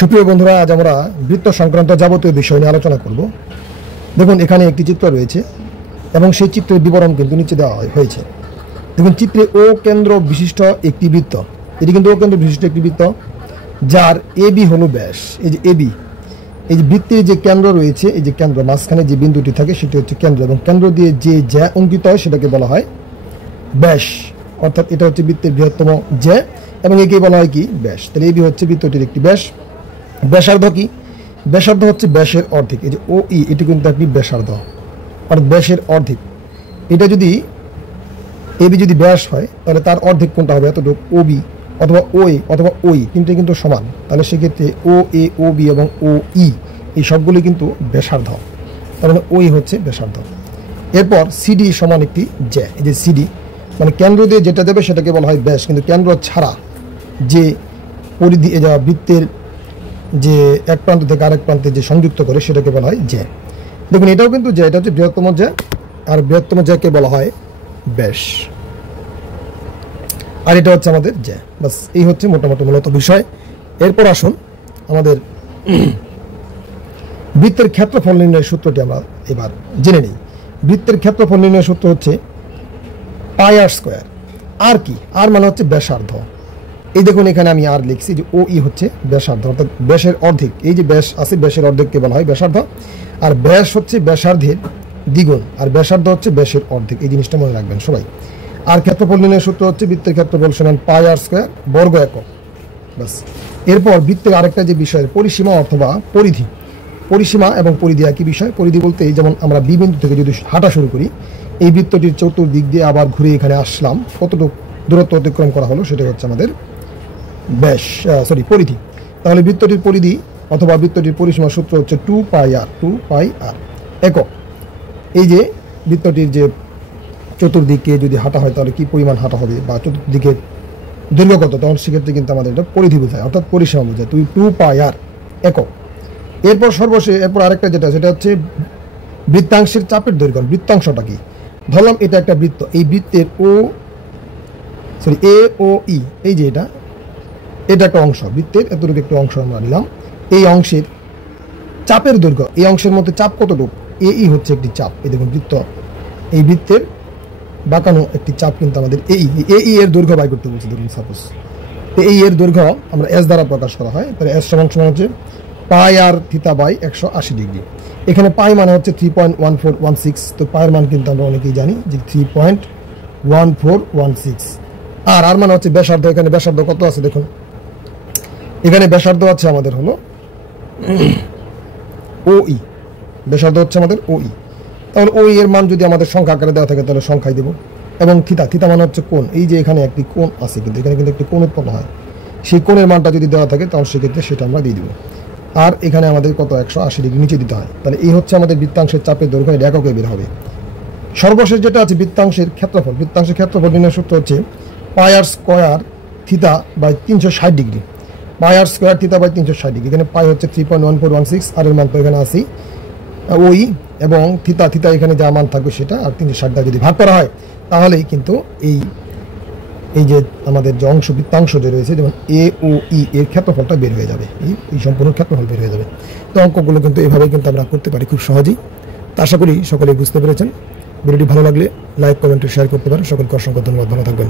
সুপ্রিয় বন্ধুরা, আজ আমরা বৃত্ত সংক্রান্ত যাবতীয় বিষয় নিয়ে আলোচনা করব। দেখুন, এখানে একটি চিত্র রয়েছে এবং সেই চিত্রের বিবরণ কিন্তু নিচে দেওয়া হয়েছে। দেখুন, চিত্রে ও কেন্দ্র বিশিষ্ট একটি বৃত্ত, এটি কিন্তু ও কেন্দ্র বিশিষ্ট একটি বৃত্ত, যার এবি হলো ব্যাস। এই যে এবি, এই যে বৃত্তের যে কেন্দ্র রয়েছে, এই যে কেন্দ্র মাঝখানে যে বিন্দুটি থাকে সেটি হচ্ছে কেন্দ্র, এবং কেন্দ্র দিয়ে যে জ্যা অঙ্কিত হয় সেটাকে বলা হয় ব্যাস। অর্থাৎ এটা হচ্ছে বৃত্তের বৃহত্তম জ্যা এবং একে বলা হয় কি ব্যাস। তাহলে এবি হচ্ছে বৃত্তটির একটি ব্যাস। ব্যাসার্ধ কি? ব্যাসার্ধ হচ্ছে ব্যাসের অর্ধেক। এই যে ও ই, এটি কিন্তু একটি ব্যাসার্ধ, অর্থাৎ ব্যাসের অর্ধেক। এটা যদি এবি যদি ব্যাস হয় তাহলে তার অর্ধেক কোনটা হবে? এতটুকু ও বি অথবা ও এ অথবা ওই, তিনটে কিন্তু সমান। তাহলে সেক্ষেত্রে ও এ, ও বি এবং ও ই এই সবগুলি কিন্তু ব্যাসার্ধ, তার মানে ওই হচ্ছে ব্যাসার্ধ। এরপর সিডি সমান একটি জ্যা। এই যে সিডি মানে কেন্দ্র দিয়ে যেটা দেবে সেটাকে বলা হয় ব্যাস, কিন্তু কেন্দ্র ছাড়া যে পরিধি বৃত্তের যে এক প্রান্ত থেকে আরেক প্রান্তে যে সংযুক্ত করে সেটাকে বলা হয় জ্যা। দেখুন, এটাও কিন্তু জ্যা, এটা হচ্ছে বৃহত্তম জ্যা, আর বৃহত্তম জ্যাকে বলা হয় ব্যাস, আর এটা হচ্ছে আমাদের জ্যা। বাস, এই হচ্ছে মোটামুটি মূলত বিষয়। এরপর আসুন আমাদের বৃত্তের ক্ষেত্রফল নির্ণয়ের সূত্রটি আমরা এবার জেনে নিই। বৃত্তের ক্ষেত্রফল নির্ণয়ের সূত্র হচ্ছে পাই আর স্কোয়ার। আর কি? আর মানে হচ্ছে ব্যাসার্ধ। এই দেখুন, এখানে আমি আর লিখছি যে ও ই হচ্ছে ব্যাসার্ধ, অর্থাৎ ব্যাসের অর্ধেক। এই যে ব্যাস আছে, ব্যাসের অর্ধেককে বলা হয় ব্যাসার্ধ, আর ব্যাস হচ্ছে ব্যাসার্ধের দ্বিগুণ, আর ব্যাসার্ধ হচ্ছে ব্যাসের অর্ধেক। এই জিনিসটা মনে রাখবেন সবাই। আর ক্ষেত্রফল নির্ণয়ের সূত্র হচ্ছে বৃত্তের ক্ষেত্রফল সমান পাই আর স্কোয়ার বর্গ একক। বাস। এরপর বৃত্তের আরেকটা যে বিষয় পরিসীমা অথবা পরিধি। পরিসীমা এবং পরিধি একই বিষয়। পরিধি বলতে যেমন আমরা বি বিন্দু থেকে যদি হাঁটা শুরু করি, এই বৃত্তটির চতুর্দিক দিয়ে আবার ঘুরে এখানে আসলাম, কতটুকু দূরত্ব অতিক্রম করা হলো সেটা হচ্ছে আমাদের ব্যাস, পরিধি। তাহলে বৃত্তটির পরিধি অথবা বৃত্তটির পরিসীমা সূত্র হচ্ছে 2 পাই আর একক। এই যে বৃত্তটির যে চতুর্দিকে যদি হাঁটা হয় তাহলে কি পরিমাণ হাঁটা হবে, বা চতুর্দিকের দৈর্ঘ্য কত, তখন সেক্ষেত্রে কিন্তু আমাদের এটা পরিধি বোঝায়, অর্থাৎ পরিসীমা বোঝায়। 2 পাই আর একক। এরপর এরপর আরেকটা যেটা, সেটা হচ্ছে বৃত্তাংশের চাপের দৈর্ঘ্য। বৃত্তাংশটা কি? ধরলাম এটা একটা বৃত্ত, এই বৃত্তের এ ও ই, এই যে এটা একটা অংশ, বৃত্তের এতটুকু একটু অংশ আমরা নিলাম। এই অংশের চাপের দৈর্ঘ্য, এই অংশের মধ্যে চাপ কতটুকু? এ ই হচ্ছে একটি চাপ। এই দেখুন, এই বৃত্তের বাঁকানো একটি চাপ কিন্তু আমাদের এ ই এর দৈর্ঘ্য বাই করতে বলছে। ধরুন সাপোজ এই এর দৈর্ঘ্য আমরা এস দ্বারা প্রকাশ করা হয়, তাহলে এস সমান হচ্ছে pi R theta by 180 degree. এখানে পাই মানে হচ্ছে 3.1416, তো পায়ের মান কিন্তু আমরা অনেকেই জানি যে 3.1416। আর মানে হচ্ছে ব্যাসার্ধ। এখানে ব্যাসার্ধ কত আছে দেখুন, এখানে ব্যাসার্ধ আছে আমাদের হলো ও ই, ব্যাসার্ধ হচ্ছে আমাদের ও ই। তাহলে ও এর মান যদি আমাদের সংখ্যা আকারে দেওয়া থাকে তাহলে সংখ্যায় দেবো। এবং থিতা মানে হচ্ছে কোণ। এই যে এখানে একটি কোণ আছে, কিন্তু এখানে কিন্তু একটি কোণ উৎপন্ন হয়, সেই কোণের মানটা যদি দেওয়া থাকে তাহলে সেক্ষেত্রে সেটা আমরা দিয়ে দেবো। আর এখানে আমাদের কত 180 ডিগ্রি নিচে দিতে হয়। তাহলে এই হচ্ছে আমাদের বৃত্তাংশের চাপের দৈর্ঘ্য, এটা এককে বের হবে। সর্বশেষ যেটা আছে বৃত্তাংশের ক্ষেত্রফল। বৃত্তাংশের ক্ষেত্রফল নির্ণয়ের সূত্র হচ্ছে pi r square theta by 360 degree. Pi r square theta by 360 degree. এখানে পাই হচ্ছে 3.1416, আর এর মান তো এখানে আসি ওই, এবং থিতা এখানে যা মান থাকবে সেটা, আর 360 যদি ভাগ করা হয় তাহলেই কিন্তু এই যে আমাদের যে অংশ বৃত্তাংশ যে রয়েছে, যেমন এ ও ই এর ক্ষেত্রফলটা বের হয়ে যাবে, এই সম্পূর্ণ ক্ষেত্রফল বের হয়ে যাবে। তো অঙ্কগুলো কিন্তু এভাবেই কিন্তু আমরা করতে পারি খুব সহজেই। তা আশা করি সকলেই বুঝতে পেরেছেন। ভিডিওটি ভালো লাগলে লাইক, কমেন্ট, শেয়ার করতে পারেন। সকলকে অসংখ্য ধন্যবাদ। ভালো থাকবেন।